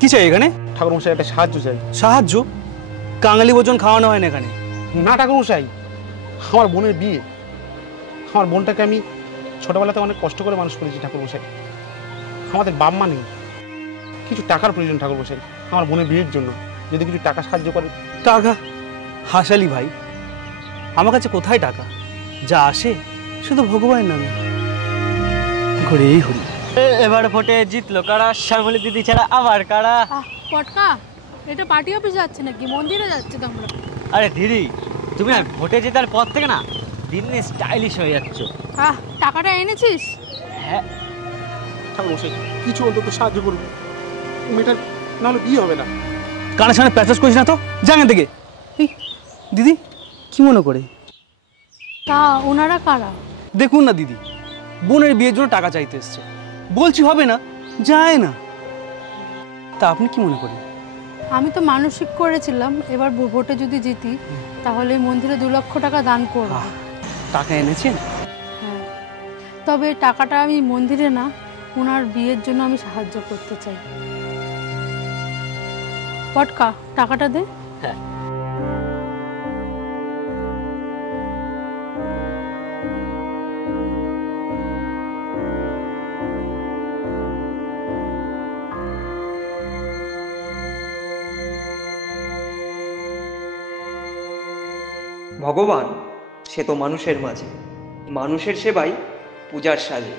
কি চাই এখানে? ঠাকুরমশাই একটা সাহায্য চাই। সাহায্য? কাঙালি ভোজন খাওয়ানো হয় না এখানে। না ঠাকুরমশাই, আমার বোনের বিয়ে। আমার বোনটাকে আমি ছোটবেলাতে অনেক কষ্ট করে মানুষ করেছি ঠাকুরমশাই। আমাদের বাপ মা নেই, কিছু টাকার প্রয়োজন ঠাকুরমশাই আমার বোনের বিয়ের জন্য। যদি কিছু টাকা সাহায্য করে। টাকা? হাসালি ভাই, আমার কাছে কোথায় টাকা? যা আসে শুধু ভগবানের নামে। ঘুরেই হরি। এবার ভোটে জিতলো কারা? শ্যামলী দিদি ছাড়া আবার কারা? পটকা, এটা পার্টি অফিস যাচ্ছে নাকি মন্দিরে যাচ্ছে তোমরা? আরে দিদি, তুমি আর ভোটে জেতার পর থেকে না দিন দিন স্টাইলিশ হয়ে যাচ্ছ। টাকাটা এনেছিস? হ্যাঁ ঠাকুরমশাই কিছু অন্তত সাহায্য করুন, মেয়েটার নাহলে বিয়ে হবে না। কানের সামনে প্যাচেস করিস না তো, জানেন থেকে। দিদি কি মনে করে? তা ওনারা কারা? দেখুন না দিদি, বোনের বিয়ের জন্য টাকা চাইতে এসছে। বলছি হবে না, যায় না। তা আপনি কি মনে করেন? আমি তো মানসিক করেছিলাম এবার ভোটে যদি জিতি তাহলে মন্দিরে 2 লক্ষ টাকা দান করব। টাকা এনেছেন? হ্যাঁ, তবে টাকাটা আমি মন্দিরে না, ওনার বিয়ের জন্য আমি সাহায্য করতে চাই। পটকা, টাকাটা দে। হ্যাঁ। ভগবান সে তো মানুষের মাঝে, মানুষের সেবাই পূজার সাজে।